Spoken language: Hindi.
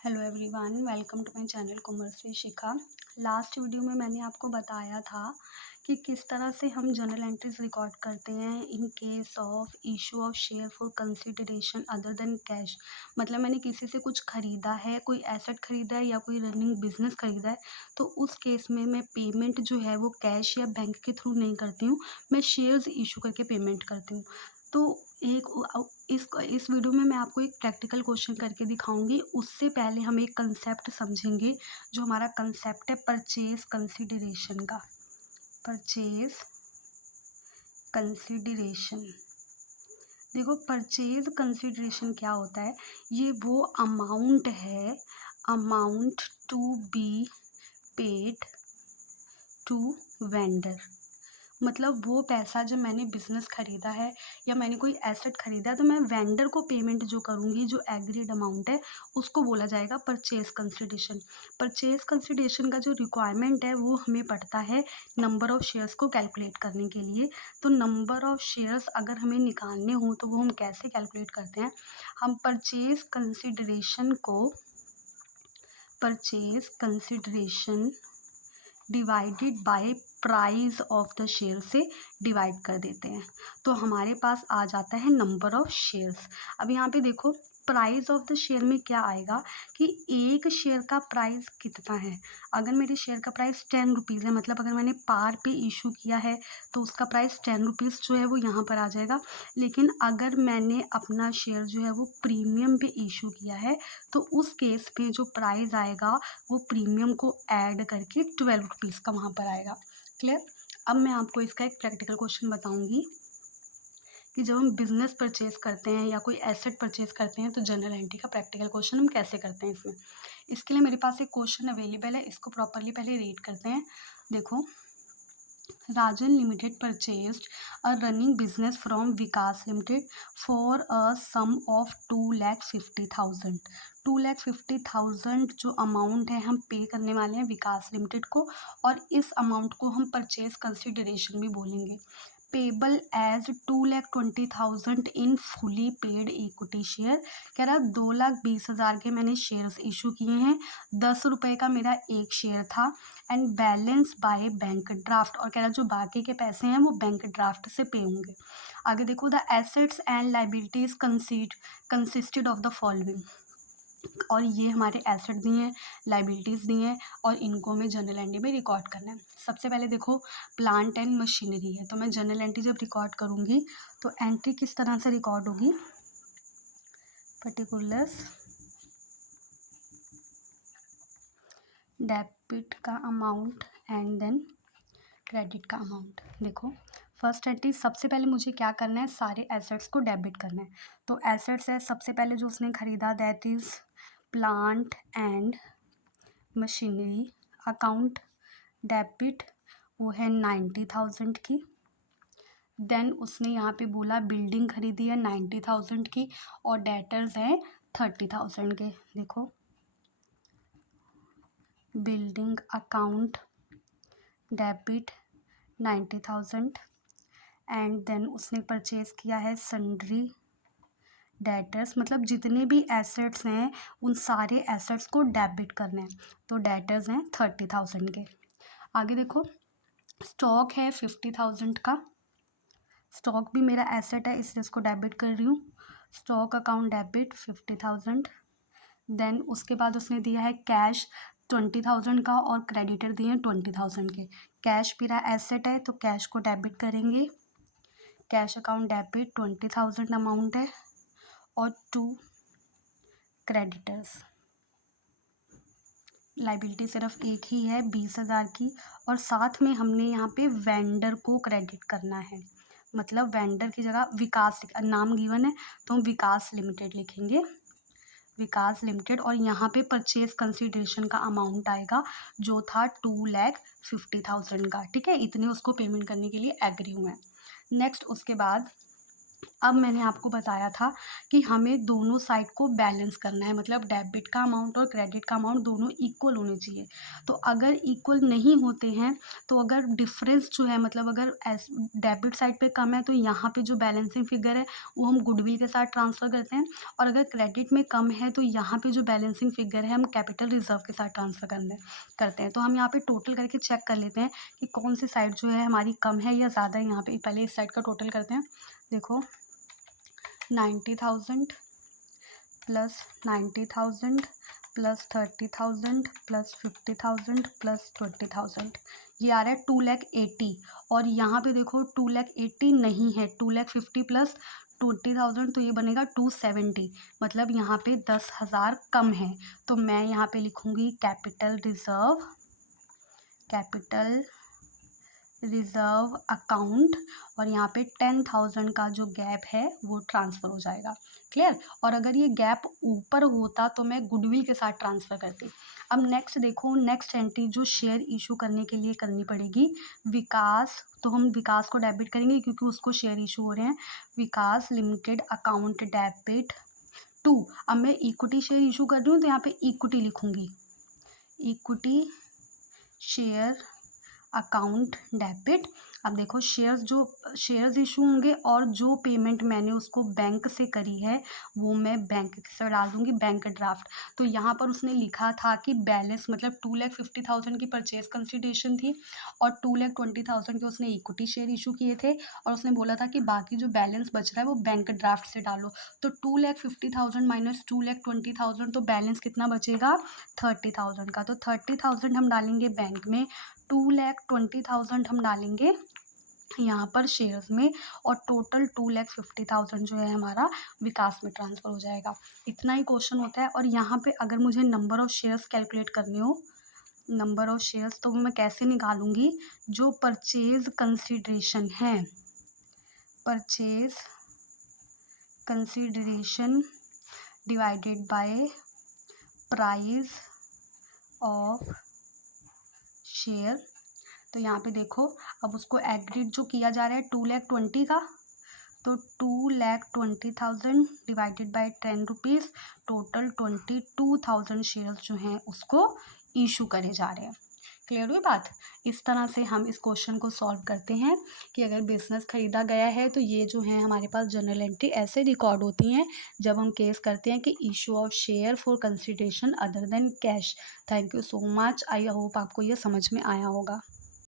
Hello everyone, welcome to my channel commerce Shikha. Last video में मैंने आपको बताया था कि किस तरह से हम जर्नल एंट्रीज रिकॉर्ड करते हैं in case of issue of share for consideration other than cash. मतलब मैंने किसी से कुछ ख़रीदा है, कोई एसेट ख़रीदा है या कोई रनिंग बिजनेस ख़रीदा है, तो उस केस में मैं पेमेंट जो है वो कैश या बैंक के थ्रू नहीं करती हूँ, मैं शेयर्स इशू करके पेमेंट करती हूँ। तो एक इस वीडियो में मैं आपको एक प्रैक्टिकल क्वेश्चन करके दिखाऊंगी। उससे पहले हम एक कंसेप्ट समझेंगे, जो हमारा कंसेप्ट है परचेज कंसिडरेशन का। परचेज कंसिडरेशन, देखो परचेज कंसिडरेशन क्या होता है। ये वो अमाउंट है, amount to be paid to vendor. मतलब वो पैसा जब मैंने बिज़नेस ख़रीदा है या मैंने कोई एसेट ख़रीदा है, तो मैं वेंडर को पेमेंट जो करूँगी, जो एग्रीड अमाउंट है, उसको बोला जाएगा परचेज़ कंसिडरेशन। परचेज़ कंसिडरेशन का जो रिक्वायरमेंट है वो हमें पड़ता है नंबर ऑफ़ शेयर्स को कैलकुलेट करने के लिए। तो नंबर ऑफ़ शेयर्स अगर हमें निकालने हों तो वो हम कैसे कैलकुलेट करते हैं। हम purchase consideration divided by price of the share से डिवाइड कर देते हैं, तो हमारे पास आ जाता है नंबर ऑफ शेयर्स। अब यहाँ पे देखो प्राइस ऑफ द शेयर में क्या आएगा कि एक शेयर का प्राइस कितना है। अगर मेरे शेयर का प्राइस 10 रुपीज़ है, मतलब अगर मैंने पार पे इशू किया है तो उसका प्राइस 10 रुपीज़ जो है वो यहाँ पर आ जाएगा। लेकिन अगर मैंने अपना शेयर जो है वो प्रीमियम पे इशू किया है, तो उस केस पे जो प्राइस आएगा वो प्रीमियम को ऐड करके 12 रुपीज़ का वहाँ पर आएगा। क्लियर। अब मैं आपको इसका एक प्रैक्टिकल क्वेश्चन बताऊंगी कि जब हम बिज़नेस परचेज़ करते हैं या कोई एसेट परचेज़ करते हैं तो जनरल एंट्री का प्रैक्टिकल क्वेश्चन हम कैसे करते हैं इसमें। इसके लिए मेरे पास एक क्वेश्चन अवेलेबल है, इसको प्रॉपरली पहले रीड करते हैं। देखो, Rajan Limited purchased a running business from Vikas Limited for a sum of 2,50,000। 2,50,000 जो अमाउंट है हम पे करने वाले हैं विकास लिमिटेड को, और इस अमाउंट को हम परचेज कंसिडरेशन भी बोलेंगे। Payable as 2,20,000 in fully paid equity share. कह रहा 2,20,000 के मैंने शेयर्स इशू किए हैं, 10 रुपये का मेरा एक शेयर था, and balance by bank draft. और कह रहा जो बाकी के पैसे हैं वो बैंक ड्राफ्ट से पे होंगे। आगे देखो, the assets and liabilities consisted of the following. और ये हमारे एसेट दिए हैं, लाइबिलिटीज़ दी हैं, और इनको हमें जर्नल एंट्री में रिकॉर्ड करना है। सबसे पहले देखो प्लांट एंड मशीनरी है, तो मैं जर्नल एंट्री जब रिकॉर्ड करूँगी तो एंट्री किस तरह से रिकॉर्ड होगी। पर्टिकुलर्स डेबिट का अमाउंट एंड देन क्रेडिट का अमाउंट। देखो फर्स्ट एंट्री, सबसे पहले मुझे क्या करना है, सारे एसेट्स को डेबिट करना है। तो एसेट्स है सबसे पहले जो उसने ख़रीदा, that is plant and machinery. Account debit वो है 90,000 की। देन उसने यहाँ पे बोला बिल्डिंग खरीदी है 90,000 की, और डेटर्स हैं 30,000 के। देखो building account debit 90,000, and then उसने परचेज़ किया है सन्ड्री डेटर्स, मतलब जितने भी एसेट्स हैं उन सारे एसेट्स को डेबिट करना है, तो डेटर्स हैं 30,000 के। आगे देखो स्टॉक है 50,000 का, स्टॉक भी मेरा एसेट है इसलिए इसको डेबिट कर रही हूँ। Stock account debit 50,000। देन उसके बाद उसने दिया है कैश 20,000 का, और क्रेडिटर दिए हैं 20,000 के। कैश मेरा एसेट है तो कैश को डेबिट करेंगे। कैश अकाउंट डेबिट 20,000 अमाउंट है, और 2 क्रेडिटर्स। लाइबिलिटी सिर्फ एक ही है 20,000 की, और साथ में हमने यहाँ पे वेंडर को क्रेडिट करना है। मतलब वेंडर की जगह विकास, नाम गिवन है तो हम विकास लिमिटेड लिखेंगे, विकास लिमिटेड। और यहाँ पे परचेज कंसिडरेशन का अमाउंट आएगा जो था 2,50,000 का। ठीक है, इतने उसको पेमेंट करने के लिए एग्री हुए हैं। नेक्स्ट उसके बाद अब मैंने आपको बताया था कि हमें दोनों साइड को बैलेंस करना है, मतलब डेबिट का अमाउंट और क्रेडिट का अमाउंट दोनों इक्वल होने चाहिए। तो अगर इक्वल नहीं होते हैं, तो अगर डिफरेंस जो है, मतलब अगर डेबिट साइड पे कम है, तो यहाँ पे जो बैलेंसिंग फिगर है वो हम गुडविल के साथ ट्रांसफ़र करते हैं, और अगर क्रेडिट में कम है तो यहाँ पे जो बैलेंसिंग फिगर है हम कैपिटल रिजर्व के साथ ट्रांसफ़र करते हैं। तो हम यहाँ पे टोटल करके चेक कर लेते हैं कि कौन सी साइड जो है हमारी कम है या ज़्यादा है। यहाँ पे पहले इस साइड का टोटल करते हैं। देखो 90,000 प्लस 90,000 प्लस 30,000 प्लस 50,000 प्लस 20,000, ये आ रहा है 2,80,000। और यहाँ पे देखो 2,80,000 नहीं है, 2,50,000 प्लस 20,000, तो ये बनेगा 270, मतलब यहाँ पे 10,000 कम है। तो मैं यहाँ पे लिखूँगी कैपिटल रिज़र्व अकाउंट, और यहाँ पे 10,000 का जो गैप है वो ट्रांसफ़र हो जाएगा। क्लियर? और अगर ये गैप ऊपर होता तो मैं गुडविल के साथ ट्रांसफ़र करती। अब नेक्स्ट देखो, नेक्स्ट एंट्री जो शेयर इशू करने के लिए करनी पड़ेगी, विकास। तो हम विकास को डेबिट करेंगे क्योंकि उसको शेयर इशू हो रहे हैं। विकास लिमिटेड अकाउंट डेबिट टू, अब मैं इक्विटी शेयर इशू कर रही हूँ तो यहाँ पे इक्विटी लिखूँगी, इक्विटी शेयर अकाउंट डेबिट। अब देखो शेयर्स इशू होंगे, और जो पेमेंट मैंने उसको बैंक से करी है वो मैं बैंक से डाल दूँगी, बैंक ड्राफ्ट। तो यहाँ पर उसने लिखा था कि बैलेंस, मतलब 2,50,000 की परचेज कंसिडरेशन थी, और 2,20,000 के उसने इक्विटी शेयर इशू किए थे, और उसने बोला था कि बाकी जो बैलेंस बच रहा है वो बैंक ड्राफ्ट से डालो। तो 2,50,000 माइनस 2,20,000, तो बैलेंस कितना बचेगा? 30,000 का। तो 30,000 हम डालेंगे बैंक में, 2,20,000 हम डालेंगे यहाँ पर शेयर्स में, और टोटल 2,50,000 जो है हमारा विकास में ट्रांसफ़र हो जाएगा। इतना ही क्वेश्चन होता है। और यहाँ पे अगर मुझे नंबर ऑफ़ शेयर्स कैलकुलेट करने हो, नंबर ऑफ़ शेयर्स, तो मैं कैसे निकालूंगी? जो परचेज कंसिडरेशन है, purchase consideration divided by price of share. तो यहाँ पे देखो, अब उसको एग्रीड जो किया जा रहा है 2,20,000 का, तो 2,20,000 divided by 10 rupees, total 22,000 shares जो हैं उसको इशू करे जा रहे हैं। क्लियर हुई बात? इस तरह से हम इस क्वेश्चन को सॉल्व करते हैं कि अगर बिजनेस खरीदा गया है तो ये जो है हमारे पास जर्नल एंट्री ऐसे रिकॉर्ड होती हैं जब हम केस करते हैं कि issue of share for consideration other than cash. Thank you so much. I hope आपको ये समझ में आया होगा।